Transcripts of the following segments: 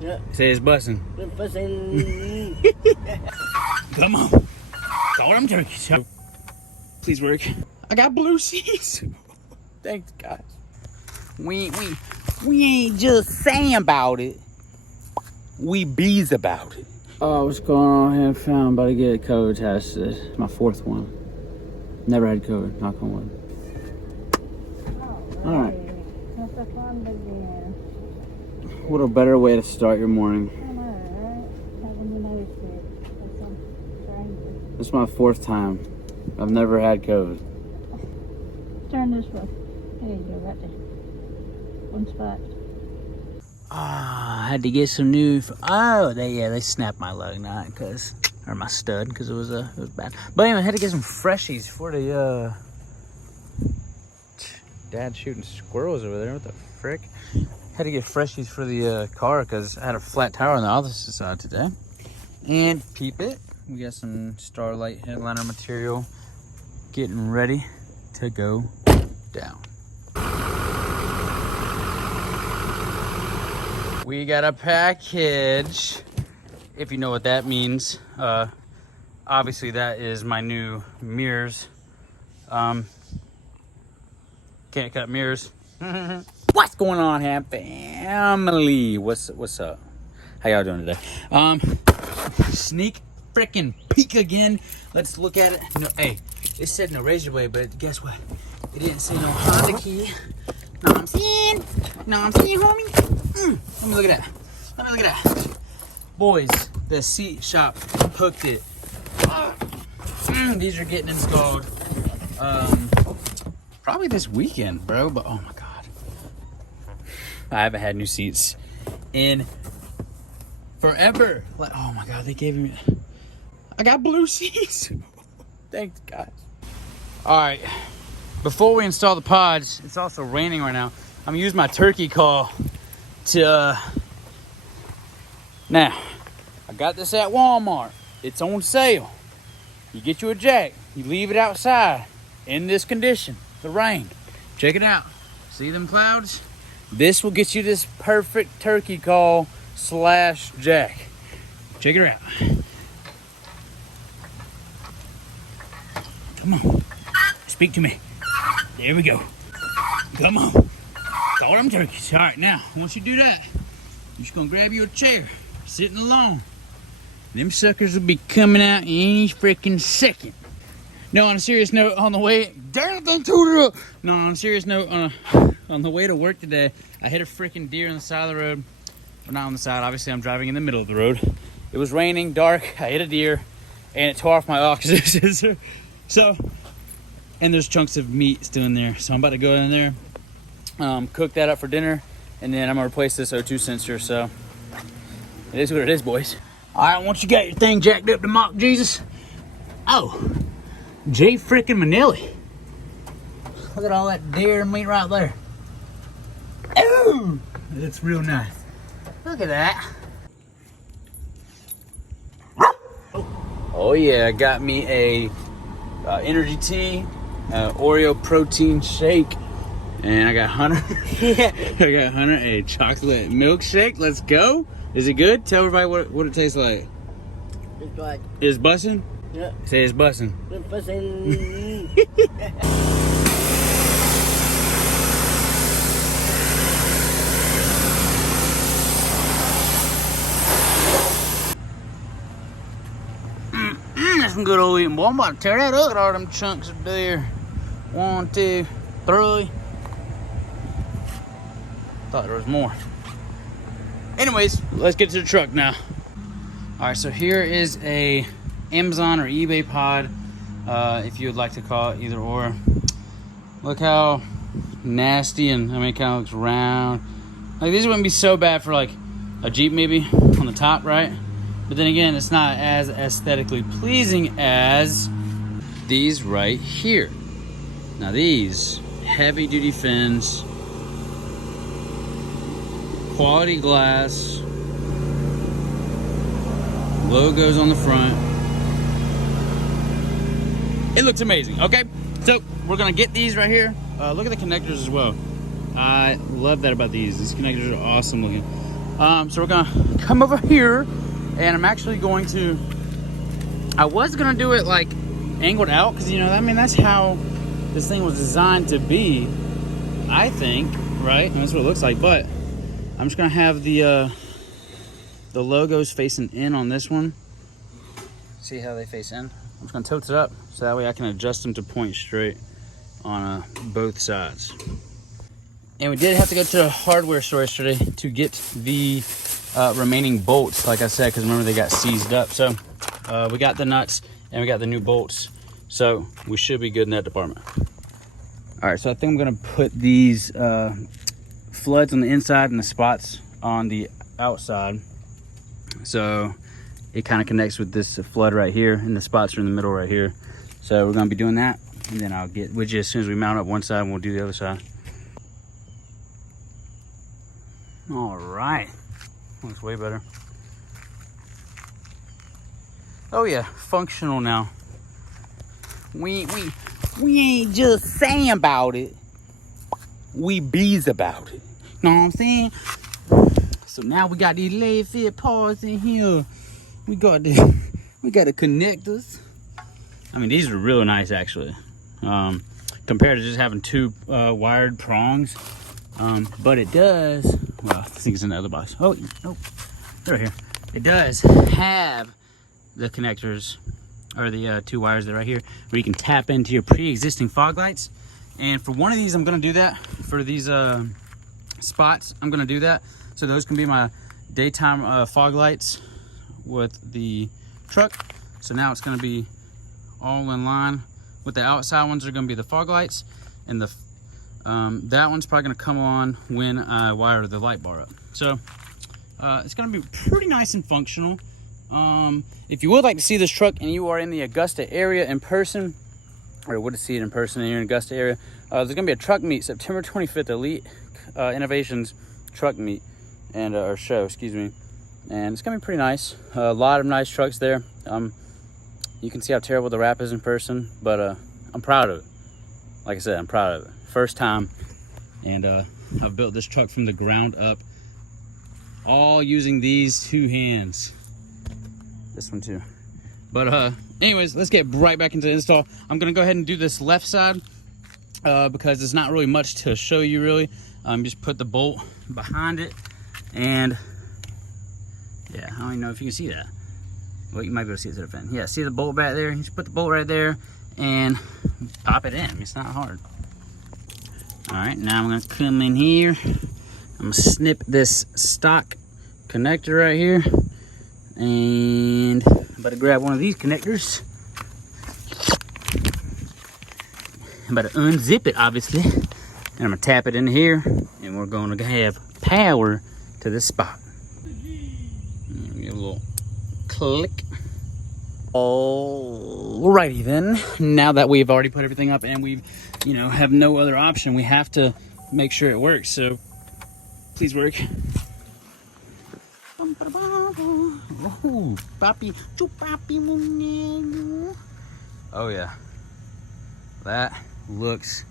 Yeah. Say it's bussin'. Bussin'. Come on. Call them turkeys. Please work. I got blue seats. Thanks, guys. We ain't just saying about it. We bees about it. Oh, what's going on here, fam? I'm about to get COVID tested. It's my 4th one. Never had COVID, knock on wood. All right. What a better way to start your morning. This is my 4th time. I've never had COVID. Turn this way. There you go, right there. One spot. I had to get some new. They snapped my lug nut or my stud because it was bad. But anyway, I had to get some freshies for the Dad shooting squirrels over there. What the frick? Had to get freshies for the car because I had a flat tire on the opposite side today. And peep it, we got some Starlight headliner material getting ready to go down. We got a package, if you know what that means. Obviously that is my new mirrors. Can't cut mirrors. What's going on, family? What's up? How y'all doing today? Sneak freaking peek again. Let's look at it. No, hey, it said no razor blade, but guess what? It didn't say no Honda key. Know what I'm saying? Know what I'm saying, homie? Let me look at that. Let me look at that. Boys, the seat shop hooked it. These are getting installed probably this weekend, bro. But oh my god, I haven't had new seats in forever. Like, oh my god, they gave me. I got blue seats. Thanks, guys. All right. Before we install the pods, it's also raining right now. I'm gonna use my turkey call to, now, I got this at Walmart. It's on sale. You get you a jack, you leave it outside in this condition, the rain. Check it out. See them clouds? This will get you this perfect turkey call / jack. Check it out. Come on, speak to me. There we go. Come on. Call them turkeys. All right, now, once you do that, you're just gonna grab you a chair, sitting alone. Them suckers will be coming out any freaking second. No, on a serious note, on the way, damn thing tooted up. No, on a serious note, on the way to work today, I hit a freaking deer on the side of the road. Well, not on the side, obviously I'm driving in the middle of the road. It was raining, dark, I hit a deer, and it tore off my oxygen. So, and there's chunks of meat still in there. So I'm about to go in there, cook that up for dinner, and then I'm gonna replace this O2 sensor. So it is what it is, boys. All right, once you got your thing jacked up to mock Jesus. Oh, Jay freaking Manilli. Look at all that deer meat right there. Ooh, that's real nice. Look at that. Oh yeah, I got me a energy tea, Oreo protein shake, and I got Hunter. I got Hunter a chocolate milkshake. Let's go. Is it good? Tell everybody what it tastes like. It's like. It's bussin'? Yeah. Say it's bussin'. It's bussin'. That's some good old eating, boy. I'm about to tear that up. Look at all them chunks of deer. 1, 2, 3. Thought there was more. Anyways, let's get to the truck now. All right, so here is a Amazon or eBay pod, if you would like to call it either or. Look how nasty, and I mean, it kind of looks round. Like, these wouldn't be so bad for like a Jeep maybe on the top, right? But then again, it's not as aesthetically pleasing as these right here. Now these heavy duty fins, quality glass, logos on the front. It looks amazing. Okay, so we're gonna get these right here. Look at the connectors as well. I love that about these. These connectors are awesome looking. So we're gonna come over here, and I'm actually going to, I was gonna do it like angled out, because, you know, I mean, that's how this thing was designed to be, I think, right? And that's what it looks like. But I'm just gonna have the logos facing in on this one. See how they face in? I'm just gonna tilt it up so that way I can adjust them to point straight on both sides. And we did have to go to a hardware store yesterday to get the remaining bolts, like I said, because remember they got seized up. So we got the nuts and we got the new bolts, so we should be good in that department. All right, so I think I'm gonna put these floods on the inside and the spots on the outside, so it kind of connects with this flood right here, and the spots are in the middle right here. So we're gonna be doing that, and then I'll get with you as soon as we mount up one side, and we'll do the other side. All right, looks way better. Oh yeah, functional now. We ain't just saying about it. We bees about it. Know what I'm saying? So now we got these lay fit parts in here. We got the connectors. I mean, these are really nice actually. Compared to just having two wired prongs. But it does, well, I think it's in the other box. Oh, nope, they're right here. It does have the connectors, or the two wires that are right here, where you can tap into your pre-existing fog lights. And for one of these, I'm gonna do that. For these spots, I'm gonna do that. So those can be my daytime fog lights with the truck. So now it's gonna be all in line. With the outside ones are gonna be the fog lights, and the that one's probably gonna come on when I wire the light bar up. So it's gonna be pretty nice and functional. If you would like to see this truck and you are in the Augusta area in person, or would see it in person and you're in Augusta area, there's gonna be a truck meet September 25th, Elite Innovations truck meet, and or show, excuse me. And it's gonna be pretty nice. A lot of nice trucks there. You can see how terrible the wrap is in person, but I'm proud of it. Like I said, I'm proud of it. First time, and I've built this truck from the ground up, all using these two hands. This one too. But anyways, let's get right back into the install. I'm gonna go ahead and do this left side because there's not really much to show you really. Just put the bolt behind it, and yeah, I don't even know if you can see that. Well, you might be able to see it to the fan. Yeah, see the bolt back there? You just put the bolt right there and pop it in. It's not hard. All right, now I'm gonna come in here. I'm gonna snip this stock connector right here, and I'm about to grab one of these connectors. I'm about to unzip it, obviously, and I'm gonna tap it in here, and we're gonna have power to this spot. Give a little click. Alrighty then, now that we've already put everything up and we've, you know, have no other option, we have to make sure it works. So please work. Oh, papi, oh yeah, that looks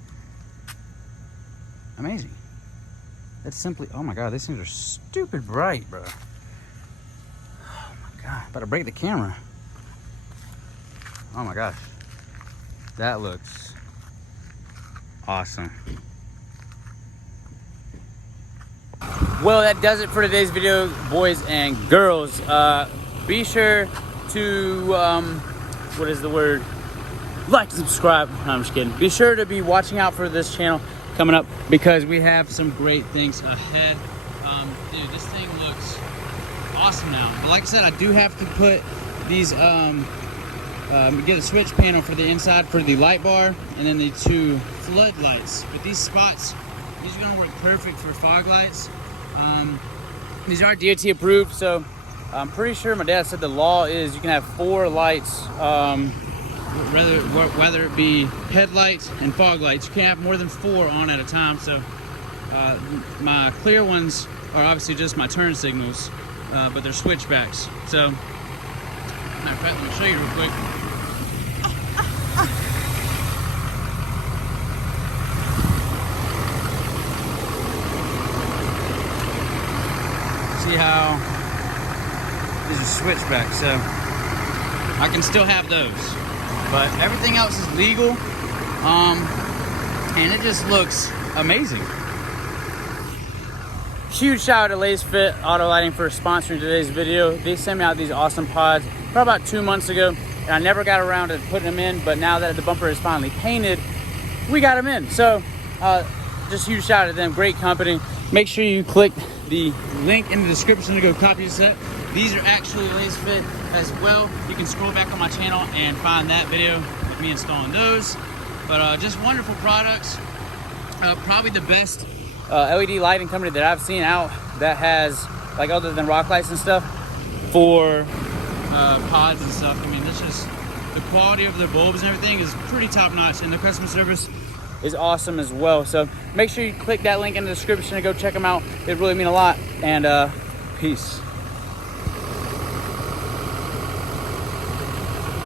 amazing. That's simply, oh my god, these things are stupid bright, bro. Oh my god, about to break the camera. Oh my gosh, that looks awesome. Well, that does it for today's video, boys and girls. Be sure to what is the word, like and subscribe. No, I'm just kidding. Be sure to be watching out for this channel coming up, because we have some great things ahead. Dude, this thing looks awesome now. But like I said, I do have to put these get a switch panel for the inside for the light bar, and then the two floodlights. But these spots, these are gonna work perfect for fog lights. These are DOT approved, so I'm pretty sure my dad said the law is you can have 4 lights, whether it be headlights and fog lights. You can't have more than 4 on at a time. So my clear ones are obviously just my turn signals, but they're switchbacks. So matter of fact, let me show you real quick. see how these are switchbacks, so I can still have those. But everything else is legal, and it just looks amazing. Huge shout out to Lace Fit Auto Lighting for sponsoring today's video. They sent me out these awesome pods probably about 2 months ago, and I never got around to putting them in, but now that the bumper is finally painted, we got them in. So just huge shout out to them, great company. Make sure you click the link in the description to go copy your set. These are actually Lace Fit as well. You can scroll back on my channel and find that video of me installing those. But just wonderful products. Probably the best LED lighting company that I've seen out that has, like, other than rock lights and stuff, for pods and stuff. I mean, this is, the quality of their bulbs and everything is pretty top notch, and the customer service is awesome as well. So make sure you click that link in the description and go check them out. It really mean a lot. And peace.